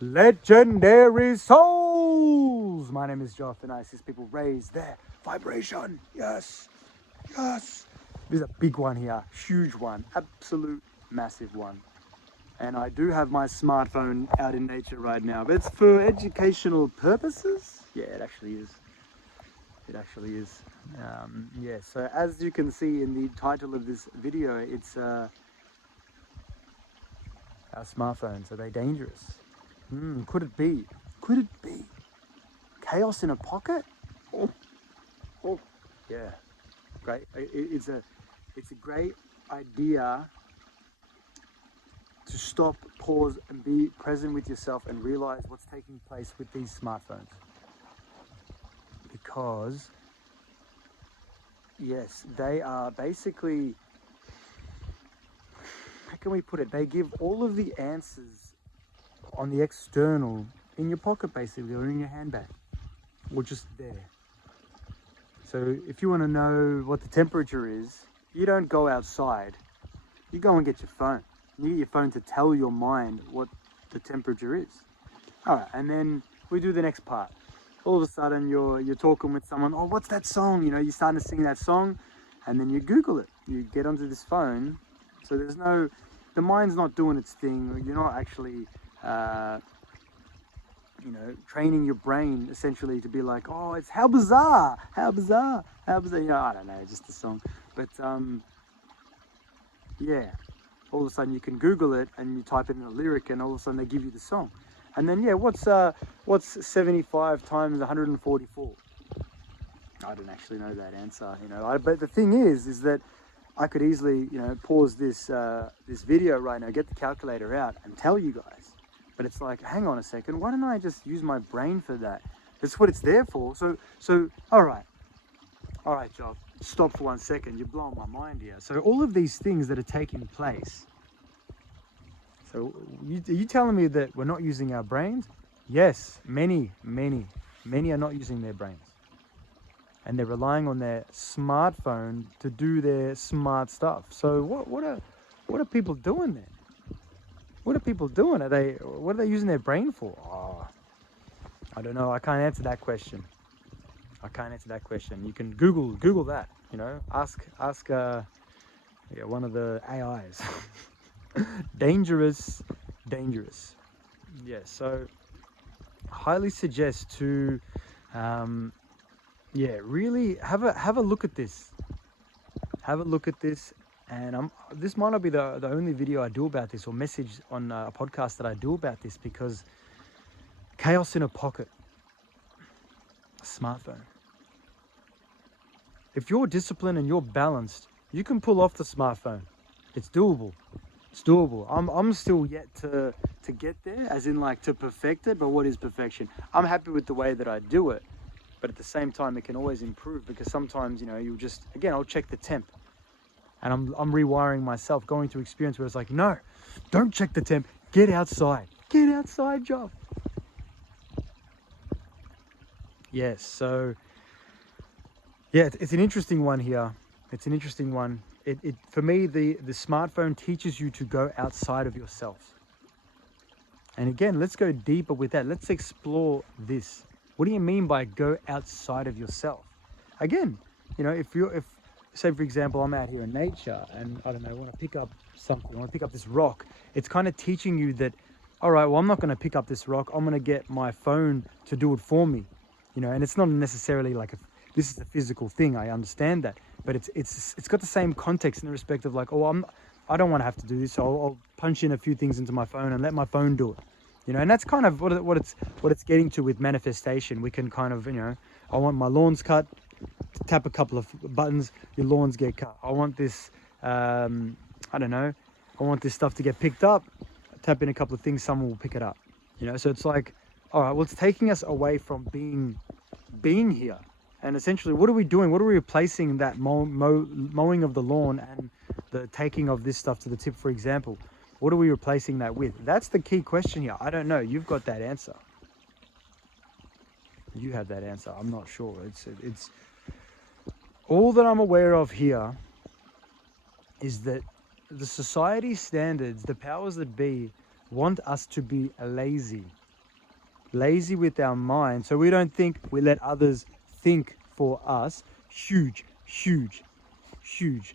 Legendary souls. My name is Joff and I assist people raise their vibration. Yes, yes. There's a big one here, huge one, absolute massive one. And I do have my smartphone out in nature right now, but it's for educational purposes. Yeah, it actually is. It actually is. Yeah, so as you can see in the title of this video, it's our smartphones. Are they dangerous? Could it be? Could it be? Chaos in a pocket? Oh, yeah. Great. It's a great idea to stop, pause, and be present with yourself and realize what's taking place with these smartphones. Because, yes, they are basically, how can we put it? They give all of the answers on the external in your pocket, basically, or in your handbag, or just there. So if you want to know what the temperature is, you don't go outside. You go and get your phone. You get your phone to tell your mind what the temperature is. All right, and then we do the next part. All of a sudden, you're talking with someone. Oh, what's that song? You know, you're starting to sing that song, and then you Google it. You get onto this phone. So the mind's not doing its thing. You're not actually, training your brain essentially to be like, oh, it's how bizarre, how bizarre, how bizarre. You know, I don't know, just a song. But yeah. All of a sudden you can Google it and you type in the lyric and all of a sudden they give you the song. And then, yeah, what's 75 times 144? I don't actually know that answer, but the thing is that I could easily, pause this video right now, get the calculator out and tell you guys. But it's like, hang on a second, why don't I just use my brain for that? That's what it's there for. So all right, Job, stop for 1 second. You're blowing my mind here. So all of these things that are taking place. So are you telling me that we're not using our brains? Yes, many are not using their brains. And they're relying on their smartphone to do their smart stuff. So what are people doing then? What are people doing? What are they using their brain for? Oh, I don't know. I can't answer that question. You can Google that, ask one of the AIs. dangerous. Yeah, so highly suggest to really have a look at this. And this might not be the only video I do about this or message on a podcast that I do about this, because chaos in a pocket, a smartphone. If you're disciplined and you're balanced, you can pull off the smartphone. It's doable. I'm still yet to get there, as in like to perfect it. But what is perfection? I'm happy with the way that I do it, but at the same time, it can always improve, because sometimes, you'll just, again, I'll check the temp, and I'm rewiring myself, going through experience where it's like, no, don't check the temp. Get outside, Job. Yes, so yeah, it's an interesting one here. It's an interesting one. It for me, the smartphone teaches you to go outside of yourself. And again, let's go deeper with that. Let's explore this. What do you mean by go outside of yourself? Again, if say for example, I'm out here in nature and I don't know, I want to pick up something, I want to pick up this rock. It's kind of teaching you that, all right, well, I'm not going to pick up this rock. I'm going to get my phone to do it for me, and it's not necessarily like this is a physical thing. I understand that, but it's got the same context in the respect of like, oh, I don't want to have to do this, so I'll punch in a few things into my phone and let my phone do it. And that's kind of what it's getting to with manifestation. We can kind of, I want my lawns cut, tap a couple of buttons, your lawns get cut. I want this, I don't know, I want this stuff to get picked up, tap in a couple of things, someone will pick it up. So it's like, all right, well, it's taking us away from being here. And essentially, what are we doing? What are we replacing that mowing of the lawn and the taking of this stuff to the tip, for example? What are we replacing that with? That's the key question here. I don't know. You've got that answer. You have that answer. I'm not sure. It's all that I'm aware of here is that the society standards, the powers that be, want us to be lazy. Lazy with our mind. So we don't think, we let others think for us. Huge, huge, huge.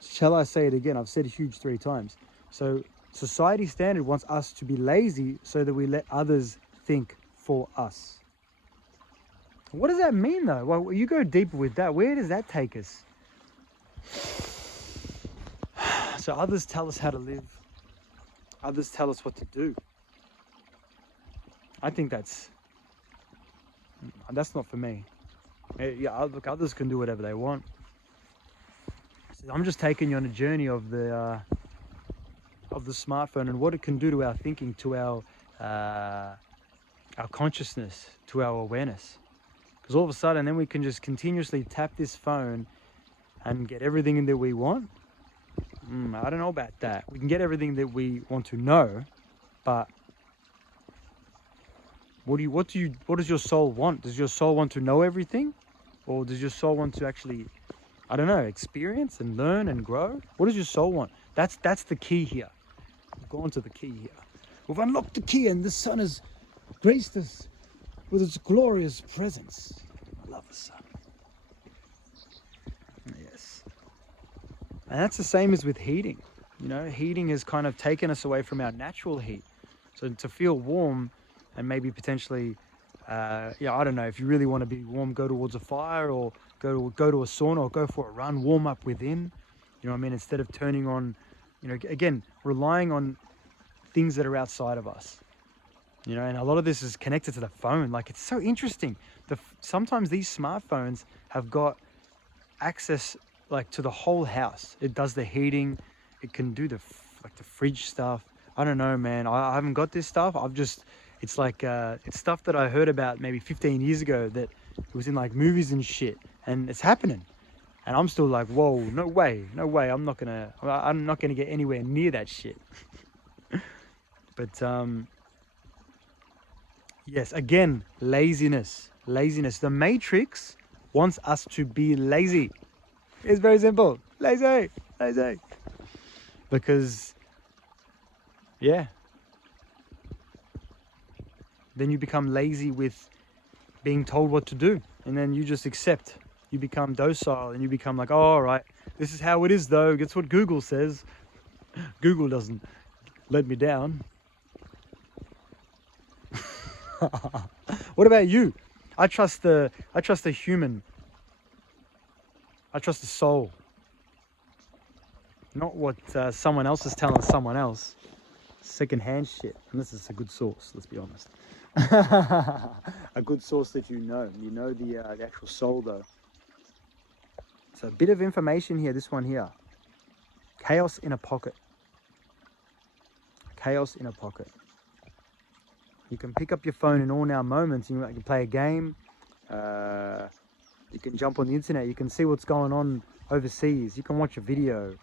Shall I say it again? I've said huge 3 times. So society standard wants us to be lazy so that we let others think for us. What does that mean though? Well, you go deeper with that. Where does that take us? So others tell us how to live. Others tell us what to do. I think that's not for me. Yeah, look, others can do whatever they want. So I'm just taking you on a journey of the smartphone and what it can do to our thinking, to our consciousness, to our awareness. Because all of a sudden, then we can just continuously tap this phone and get everything that we want. I don't know about that. We can get everything that we want to know, but what does your soul want? Does your soul want to know everything? Or does your soul want to actually, I don't know, experience and learn and grow? What does your soul want? That's the key here. We've gone to the key here. We've unlocked the key and the sun has graced us with its glorious presence. I love the sun. Yes. And that's the same as with heating. You know, heating has kind of taken us away from our natural heat. So to feel warm and maybe potentially, I don't know, if you really want to be warm, go towards a fire or go to a sauna or go for a run, warm up within. You know what I mean? Instead of turning on, you know, again, relying on things that are outside of us. You know, and a lot of this is connected to the phone. Like, it's so interesting. Sometimes these smartphones have got access like to the whole house. It does the heating. It can do the fridge stuff. I don't know, man. I haven't got this stuff. It's like, it's stuff that I heard about maybe 15 years ago that it was in like movies and shit, and it's happening. And I'm still like, whoa, no way. I'm not gonna get anywhere near that shit. But, yes, again, laziness. The Matrix wants us to be lazy. It's very simple. Lazy. Because, yeah. Then you become lazy with being told what to do. And then you just accept. You become docile and you become like, oh, all right, this is how it is though. That's what Google says. Google doesn't let me down. What about you? I trust the human. I trust the soul. Not what someone else is telling someone else. Second-hand shit. Unless it's a good source, let's be honest. A good source that you know. You know the actual soul though. So a bit of information here, this one here. Chaos in a pocket. Chaos in a pocket. You can pick up your phone in all now moments. You can play a game. You can jump on the internet. You can see what's going on overseas. You can watch a video.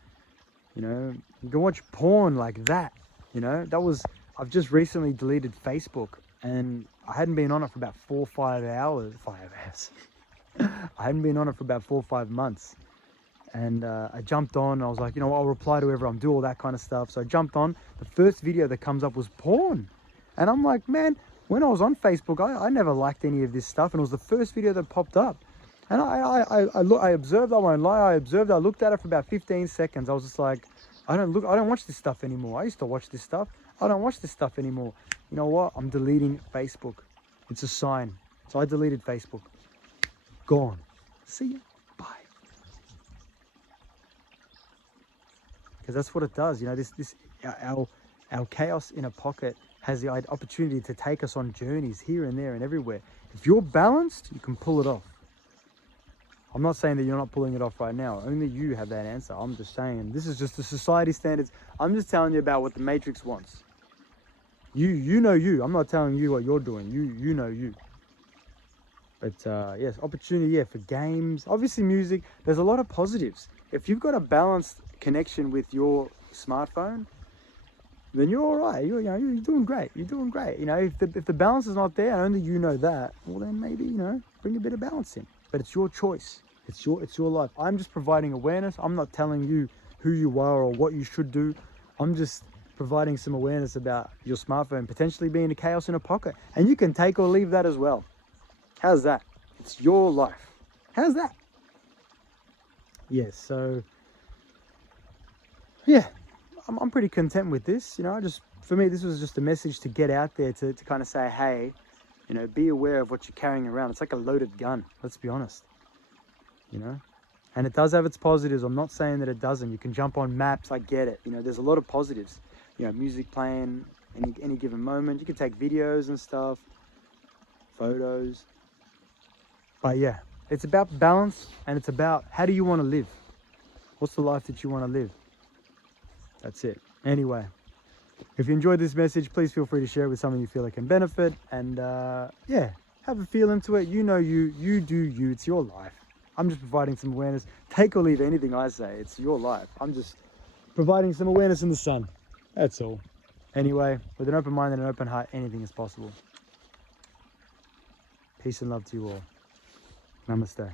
You know, you can watch porn like that. You know, I've just recently deleted Facebook and I hadn't been on it for about 4 or 5 hours. 5 hours. I hadn't been on it for about 4 or 5 months. And I jumped on. I was like, you know, I'll reply to everyone, do all that kind of stuff. So I jumped on. The first video that comes up was porn. And I'm like, man, when I was on Facebook, I never liked any of this stuff. And it was the first video that popped up. And I observed, I won't lie, I looked at it for about 15 seconds. I was just like, I don't watch this stuff anymore. I used to watch this stuff. I don't watch this stuff anymore. You know what? I'm deleting Facebook. It's a sign. So I deleted Facebook. Gone. See ya. Bye. Because that's what it does. You know, our chaos in a pocket has the opportunity to take us on journeys here and there and everywhere. If you're balanced, you can pull it off. I'm not saying that you're not pulling it off right now. Only you have that answer. I'm just saying, this is just the society standards. I'm just telling you about what the Matrix wants. You know you. I'm not telling you what you're doing. You know you. But yes, opportunity, for games, obviously music. There's a lot of positives. If you've got a balanced connection with your smartphone, then you're all right. You're doing great. You're doing great. You know, if the balance is not there, and only you know that, well then maybe, you know, bring a bit of balance in. But it's your choice. It's your life. I'm just providing awareness. I'm not telling you who you are or what you should do. I'm just providing some awareness about your smartphone potentially being a chaos in a pocket. And you can take or leave that as well. How's that? It's your life. How's that? Yes, so yeah, I'm pretty content with this. You know, for me, this was just a message to get out there to kind of say, hey, you know, be aware of what you're carrying around. It's like a loaded gun, let's be honest, you know. And it does have its positives. I'm not saying that it doesn't. You can jump on maps, I get it. You know, there's a lot of positives. You know, music playing any given moment. You can take videos and stuff, photos. But yeah, it's about balance, and it's about how do you want to live? What's the life that you want to live? That's it. Anyway, if you enjoyed this message, please feel free to share it with someone you feel it can benefit. And yeah, have a feel into it. You know you do you. It's your life. I'm just providing some awareness. Take or leave anything I say. It's your life. I'm just providing some awareness in the sun. That's all. Anyway, with an open mind and an open heart, anything is possible. Peace and love to you all. Namaste.